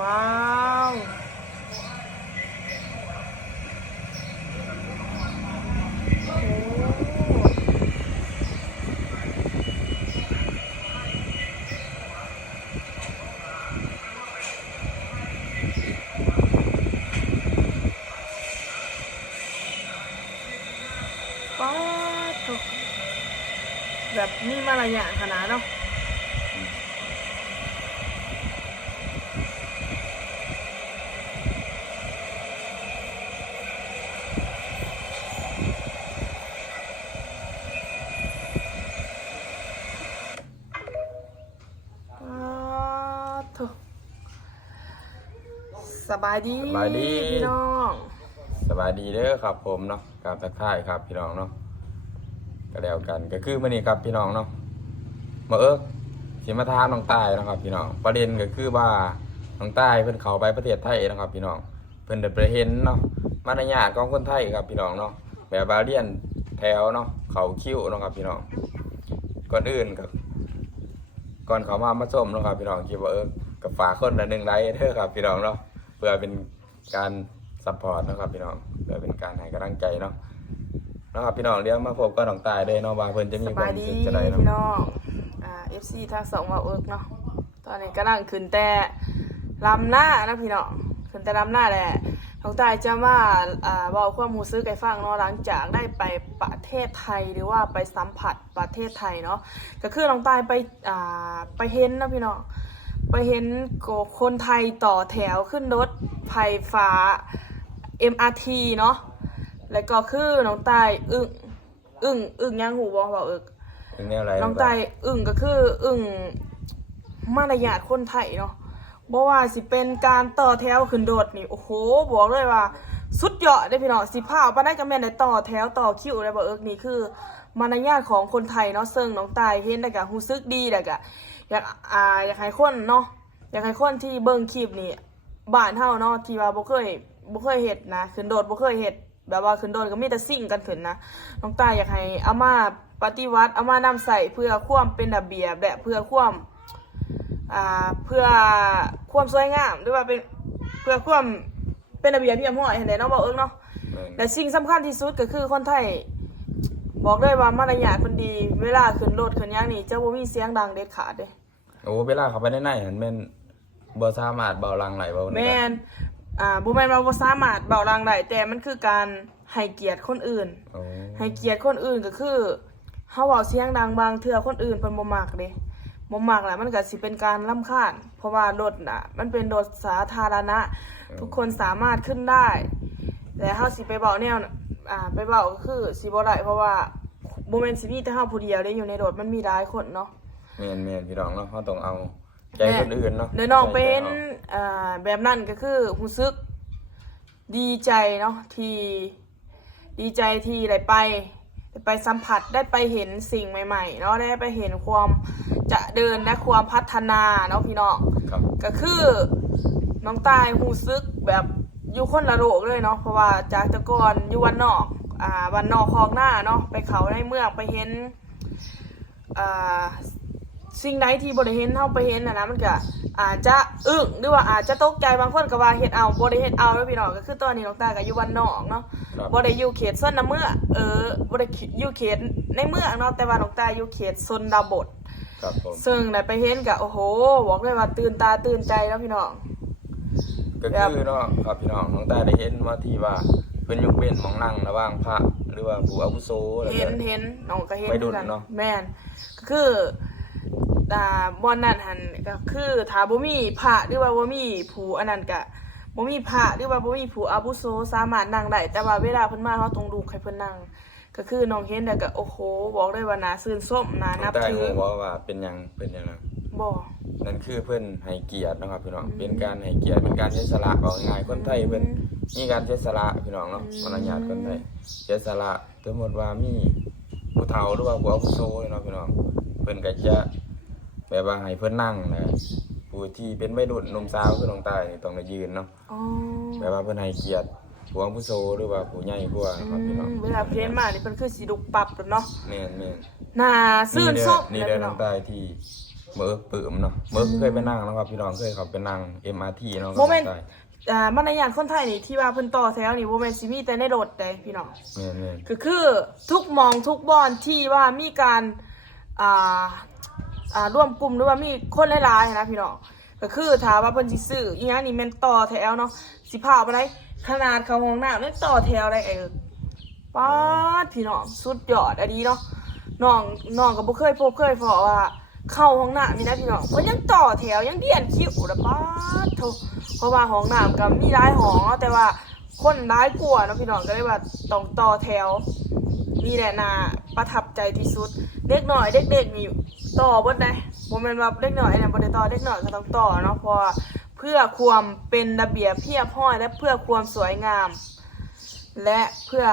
ว้าวป๊าดแบบมีมารยาทขนาดเนาะสบายดีพี่น้องสบายดีเด้อครับผมเนาะการทักทายครับพี่น้องเนาะก็แล้วกันก็คือมื้อนี้ครับพี่น้องเนาะมาสิมาถามน้องตายนะครับพี่น้องประเด็นก็คือว่าน้องตายเพิ่นเข้าไปประเทศไทยนะครับพี่น้องเพิ่นได้ไปเห็นเนาะมารยาทของคนไทยครับพี่น้องเนาะแบบว่าเรียนแถวเนาะเข้าคิวเนาะครับพี่น้องก่อนอื่นก็ก่อนเขามาชมเนาะครับพี่น้องคิดว่าก็ฝากคนละ1ไลค์เด้อครับพี่น้องเนาะเพื่อเป็นการซัพพอร์ตนะครับพี่น้องเพื่อเป็นการให้กำลังใจเนาะนะครับพี่น้องเดี๋ยวมาพบกับน้องตายได้เนาะว่าเพิ่นจะมีความรู้สึกจะได้เนาะพี่น้องFC ทาง2ว่าเนาะตอนนี้กำลังขึ้นแต่ลำหน้านะพี่น้องขึ้นแต่ลำหน้าแหละน้องตายจะมาเว้าความรู้สึกให้ฟังเนาะหลังจากได้ไปประเทศไทยหรือว่าไปสัมผัสประเทศไทยเนาะก็คือน้องตายไปเห็นนะพี่น้องไปเห็นคนไทยต่อแถวขึ้นรถไฟฟ้า MRT เนาะแล้วก็คือน้องตายอึ้งยังหูบอกอะไรน้องตายอึ้งก็คืออึ้งมารยาทคนไทยเนาะบ่ว่าสิเป็นการต่อแถวขึ้นรถนี่โอ้โหบอกเลยว่าสุดยอดเด้พี่น้องสิพาปานใดก็แม่นได้ต่อแถวต่อคิวได้บ่นี่คือมารยาทของคนไทยเนาะซึ่งน้องตายเห็นแล้วก็รู้สึกดีแล้วก็อยากให้คนเนาะอยากให้คนที่เบิ่งคลิปนี่บ้านเฮาเนาะที่ว่าบ่เคยเฮ็ดนะขึ้นรถบ่เคยเฮ็ดแบบว่าขึ้นโดนก็มีแต่สิ่งกันขึ้นนะน้องตายอยากให้เอามาปฏิวัติเอามานำใส่เพื่อความเป็นระเบียบและเพื่อความสวยงามหรือว่าเป็นเพื่อความเป็นระเบียบเรียบร้อยเห็นได้เนาะบอกเนาะแต่สิ่งสำคัญที่สุดก็คือคนไทยบอกเลยว่ามารยาทคนดีเวลาขึ้นรถขึ้นหยังนี่จะบ่มีเสียงดังเด็ดขาดเด้โอ้เวลาเข้าไปในหันแม่นบ่สามารถเบาลังไหลเบาแม่นบ่แม่นว่าบ่สามารถเบาลังได้แต่มันคือการให้เกียรติคนอื่นให้เกียรติคนอื่นก็คือเฮาเว้าเสียงดังบางเทื่อคนอื่นเพิ่นบ่มักเด้บ่มักแหละมันก็สิเป็นการรำคาญเพราะว่ารถน่ะมันเป็นรถสาธารณะทุกคนสามารถขึ้นได้แต่เฮาสิไปเว้าแนวไปเว้าก็คือสิบ่ได้เพราะว่าบ่แม่นสิมีแต่เฮาผู้เดียวเด้อยู่ในรถมันมีหลายคนเนาะแม่นพี่น้องเนาะเฮาต้องเอาใจคนอื่นเนาะน้องเป็นแบบนั้นก็คือรู้สึกดีใจเนาะที่ดีใจที่ได้ไปสัมผัสได้ไปเห็นสิ่งใหม่ๆเนาะได้ไปเห็นความจะเดินและความพัฒนาเนาะพี่น้องก็คือน้องตายรู้สึกแบบอยู่คนละโลกเลยเนาะเพราะว่าจากแต่ก่อนอยู่วันนอกคลองหน้าเนาะไปเขาในเมืองไปเห็นสิ่งใดที่บ่ได้เห็นเฮาไปเห็นนะมันก็อาจจะอึ้งหรือว่าอาจจะตกใจบางคนก็ว่าเฮ็ดเอาบ่ได้เฮ็ดเอาแล้วพี่น้องก็คือตอนนี้น้องตาก็อยู่บ้านนอกเนาะบ่ได้อยู่เขตชนเมืองบ่ได้อยู่เขตในเมืองเนาะแต่ว่าน้องตาอยู่เขตชนบทครับผมซึ่งได้ไปเห็นก็โอ้โหบอกเลยว่าตื่นตาตื่นใจแล้วพี่น้องก็คือเนาะครับพี่น้องน้องตาได้เห็นว่าที่ว่าเพิ่นยกเว้นหม้องนั่งระหว่างพระหรือว่าผู้อาวุโสเห็นน้องก็เห็นกันเนาะแม่นก็คือบ่อนนั้นหั่นก็คือถ้าบ่มีพระหรือว่าบ่มีผู้อันนั้นก็บ่มีพระหรือว่าบ่มีผู้อาวุโสสามารถนั่งได้แต่ว่าเวลาเพิ่นมาเฮาต้องลุกให้เพิ่นนั่งก็คือน้องเห็นแล้วก็โอ้โหบอกเลยว่าน่าชื่นชมน่านับถือแต่ว่าเป็นหยังบ่นั่นคือเพิ่นให้เกียรตินะครับพี่น้องเป็นการให้เกียรติเป็นการเสียสละเอาง่ายคนไทยเพิ่นมีการเสียสละพี่น้องเนาะมารยาทคนไทยเสียสละสมมุติว่ามีผู้เฒ่าหรือว่าผู้อาวุโสเนาะพี่น้องเพิ่นก็จะแบบว่าให้เพิ่นนั่งนะผู้ที่เป็นวัยรุ่นหนุ่มสาวคือน้องตายต้องได้ยืนเนาะแบบว่าเพิ่นให้เกียรติผู้อาวุโสหรือว่าผู้ใหญ่กว่าครับพี่น้องเวลาเพิ่นมานี่เพิ่นคือสิลุกปรับเนาะแม่นน่าชื่นชมนี่ได้น้องตายที่ เมื่อปื้มเนาะเมื่อเคยไปนั่งเนาะครับพี่น้องเคยเขาไปนั่ง MRT เนาะ โมเมนต์ ใช่ มารยาทคนไทยนี่ที่ว่าเพิ่นต่อแถวนี่โมเมนต์สิมีแต่ในรถเด้พี่น้อง แม่น คือทุกหมองทุกบอนที่ว่ามีการอ่าร่วมกลุ่มหรือว่ามีคนหลายๆนะพี่น้องก็คือถามว่าเพิ่นสิซื้ออีหยังนี่แม่นต่อแถวเนาะสิพาไปได้ขนาดเข้าห้องน้ำนี่ต่อแถวได้ป๊าดพี่น้องสุดยอดอันนี้เนาะน้องก็บ่เคยพบเคยพอว่าเข้าห้องน้ำนี่นะพี่น้องเพิ่นยังต่อแถวยังเดียนคิวนะป๊าดโธ่เพราะว่าห้องน้ำก็มีหลายห้องเนาะแต่ว่าคนหลายกว่าเนาะพี่น้องก็เลยว่าต้องต่อแถวนี่แหละน่าประทับใจที่สุดเด็กน้อยเด็กๆนี่ต่อเบิดได้บ่แม่นว่าเด็กน้อยเนี่ยบ่ได้ต่อเด็กน้อยก็ต้องต่อเนาะเพราะว่าเพื่อความเป็นระเบียบเรียบร้อยและเพื่อความสวยงาม และเพื่อ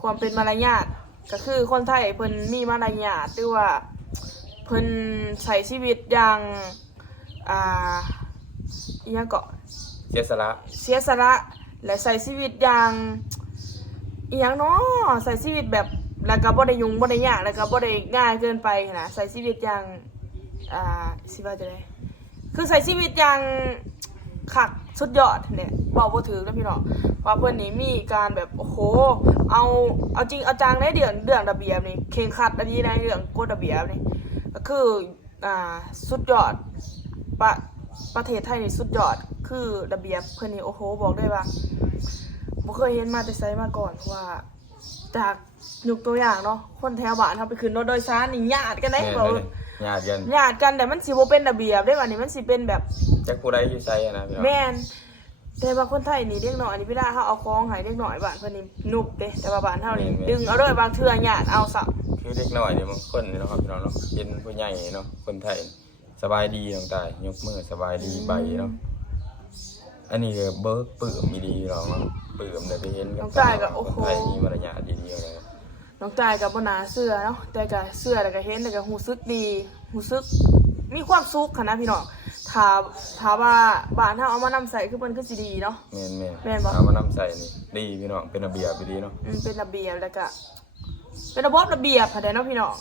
ความเป็นมารยาทก็คือคนไทยเพิ่นมีมารยาทหรือว่าเพิ่นใช้ชีวิตอย่างอีหยังก็ เสียสละ เสียสละและใช้ชีวิตอย่างอีหยังเนาะใช้ชีวิตแบบแล้วก็บ่ได้ยุ่งบ่ได้ยากแล้วก็บ่ได้ง่ายเกินไปนะใช้ชีวิตอย่างสิว่าจะได้คือใช้ชีวิตอย่างคักสุดยอดเนี่ยบอกบ่ถูกนะพี่น้องว่าเพิ่นนี่มีการแบบโอ้โหเอาจริงเอาจังในเรื่องระเบียบนี่เคร่งครัดอันนี้ในเรื่องกฎระเบียบนี่ก็คือสุดยอดประเทศไทยนี่สุดยอดคือระเบียบเพิ่นนี่โอ้โหบอกได้ว่าบ่เคยเห็นมาแต่ไสมาก่อนเพราะว่าจากยกตัวอย่างเนาะคนแถวบ้านเฮาไปขึ้นรถโดยสารนี่ญาติกันได้ แม่น บ่ เลยญาติกัน ญาติกันแต่มันสิบ่เป็นระเบียบได้บัดนี้มันสิเป็นแบบ จักผู้ใดอยู่ไสอะนะพี่น้อง แม่นแต่ว่าคนไทยนี่เด็กน้อยนี่เวลาเฮาเอาของให้เด็กน้อยบ้านเพิ่นนี่นุบเด้แต่ว่าบ้านเฮานี่ดึงเอาเลยบางเทื่อญาติเอาซะ คือเด็กน้อยเนี่ยบางคนนี่เนาะครับพี่น้องเนาะเป็นผู้ใหญ่เนาะคนไทยสบายดีน้องตายยกมือสบายดีใบเนาะอันนี้ก็เบิกปื้มดีเนาะปื้มได้ไปเห็นกับคนไทยมีมารยาทดีๆเลย น้องตายก็บ่น่าเชื่อเนาะแต่ก็เชื่อแล้วก็เห็นแล้วก็รู้สึกดีรู้สึกมีความสุขค่ะนะพี่น้องถ้าว่าบ้านเฮาเอามานำใส่คือเพิ่นคือสิดีเนาะ แม่น แม่นบ่ เอามานำใส่นี่ดีพี่น้องเป็นระเบียบดีเนาะ เป็นระเบียบแล้วก็เป็นระบบระเบียบค่ะเด้เนาะพี่น้อง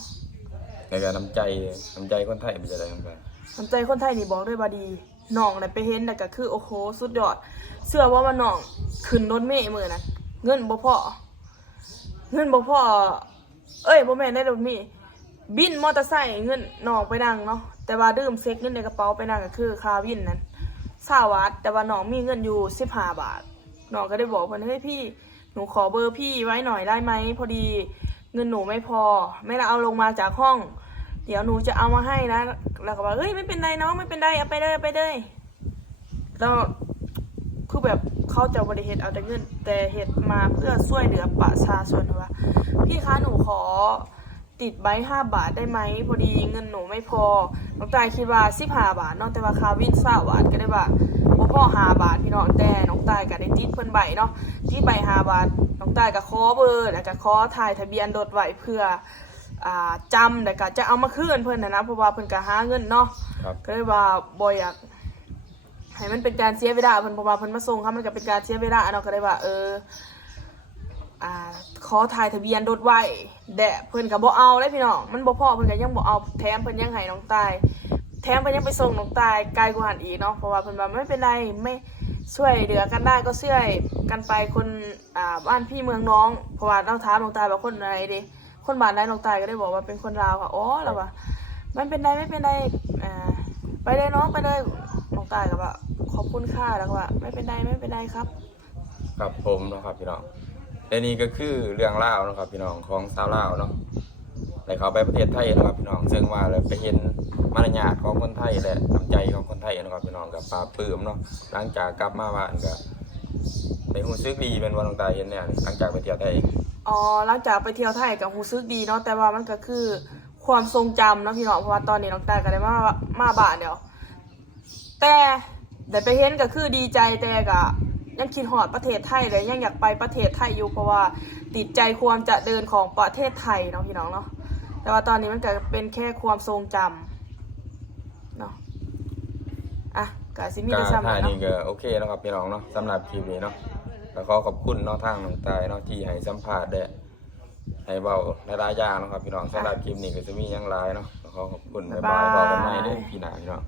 ในการน้ำใจคนไทยเป็นจะได้ทำกัน น้ำใจคนไทยนี่บอกด้วยว่าดีน้องน่ะไปเห็นแล้วก็คือโอ้โหสุดยอดเชื่อว่าน้องขึ้นรถเมล์มื้อนั้นเงินบ่พอบ่แม่นได้รถเมล์บินมอเตอร์ไซค์เงินน้องไปนั่งเนาะแต่ว่าดื่มเซ็กเงินในกระเป๋าไปนั่งก็คือค่าวินนั้น20 บาทแต่ว่าน้องมีเงินอยู่15 บาทน้องก็ได้บอกเพิ่นเฮ้ยพี่หนูขอเบอร์พี่ไว้หน่อยได้ไหมพอดีเงินหนูไม่พอไม่ละเอาลงมาจากห้องเดี๋ยวหนูจะเอามาให้นะแล้วก็บอกเฮ้ยไม่เป็นไรน้องไม่เป็นไรเอาไปเลยแล้วคือแบบเขาจะบริเหตุเอาแต่เงินแต่เหตุมาเพื่อช่วยเหลือประชาชนว่าพี่คะหนูขอติดใบ5 บาทได้ไหมพอดีเงินหนูไม่พอน้องตายคิดว่า15 บาทเนาะแต่ว่าคาวิน20 บาทก็ได้ว่าบ่พอ5 บาทพี่น้องแต่น้องตายก็ได้ติดเพิ่นใบเนาะที่ใบ5 บาทน้องตายก็ขอเบอร์แล้วก็ขอถ่ายทะเบียนรถไว้เพื่อจำแต่ก็จะเอามาคืนเพิ่นนะเพราะว่าเพิ่นก็หาเงินเนาะ ครับ ก็เลยว่าบ่อยากให้มันเป็นการเสียเวลาเพิ่นเพราะว่าเพิ่นมาส่งค่ะมันก็เป็นการเสียเวลาเนาะก็เลยว่าขอถ่ายทะเบียนรถไว้แดะเพิ่นก็บ่เอาเลยพี่น้องมันบ่พอเพิ่นก็ยังบ่เอาแถมเพิ่นยังให้น้องตายแถมเพิ่นยังไปส่งน้องตายไกลกว่าหันอีกเนาะเพราะว่าเพิ่นว่าไม่เป็นไรไม่ช่วยเหลือกันได้ก็ช่วยกันไปคนบ้านพี่เมืองน้องเพราะว่าเราถามน้องตายว่าคนไหนดิคนบ้านไหนน้องตายก็ได้บอกว่าเป็นคนลาวค่ะอ๋อแล้วว่าไม่เป็นไรไปเลยน้องไปเลยน้องตายก็ว่าขอบคุณค่ะแล้วก็ว่าไม่เป็นไรครับ ครับผมเนาะครับพี่น้องและนี่ก็คือเรื่องเล่าวเนาะครับพี่น้องของชาวลาวเนาะได้เขาไปประเทศไทยเนาะครับพี่น้องซึ่งว่าเลยไปเห็นมารยาทของคนไทยและน้ำใจของคนไทยเนาะครับพี่น้องกับปลาปลื้มเนาะหลังจากกลับมาบ้านก็ได้รู้สึกดีเป็นวันน้องตาเห็นเนี่ยหลังจากไปเที่ยวไทย หลังจากไปเที่ยวไทยกับรู้สึกดีเนาะแต่ว่ามันก็คือความทรงจำเนาะพี่น้องเพราะว่าตอนนี้น้องตายก็ได้มาบ้านเดียวแต่ได้ไปเห็นก็คือดีใจแต่ก็ยังคิดฮอดประเทศไทยเลยยังอยากไปประเทศไทยอยู่เพราะว่าติดใจความจะเดินของประเทศไทยเนาะพี่น้องเนาะแต่ว่าตอนนี้มันก็เป็นแค่ความทรงจำเนาะก็สิมี กา ได้ ร ซ้ำ ถ่าย เนาะ นี่ก็โอเคเนาะครับพี่น้องเนาะสำหรับคลิปนี้เนาะแล้วขอขอบคุณเนาะทางน้องตายเนาะที่ให้สัมภาษณ์ได้ให้เบาในรายอย่างเนาะครับพี่น้องสำหรับคลิปนี้ก็จะมีอย่างไรเนาะขอขอบคุณบ๊ายบายบอกกันใหม่เด้อพี่ หน้าพี่น้อง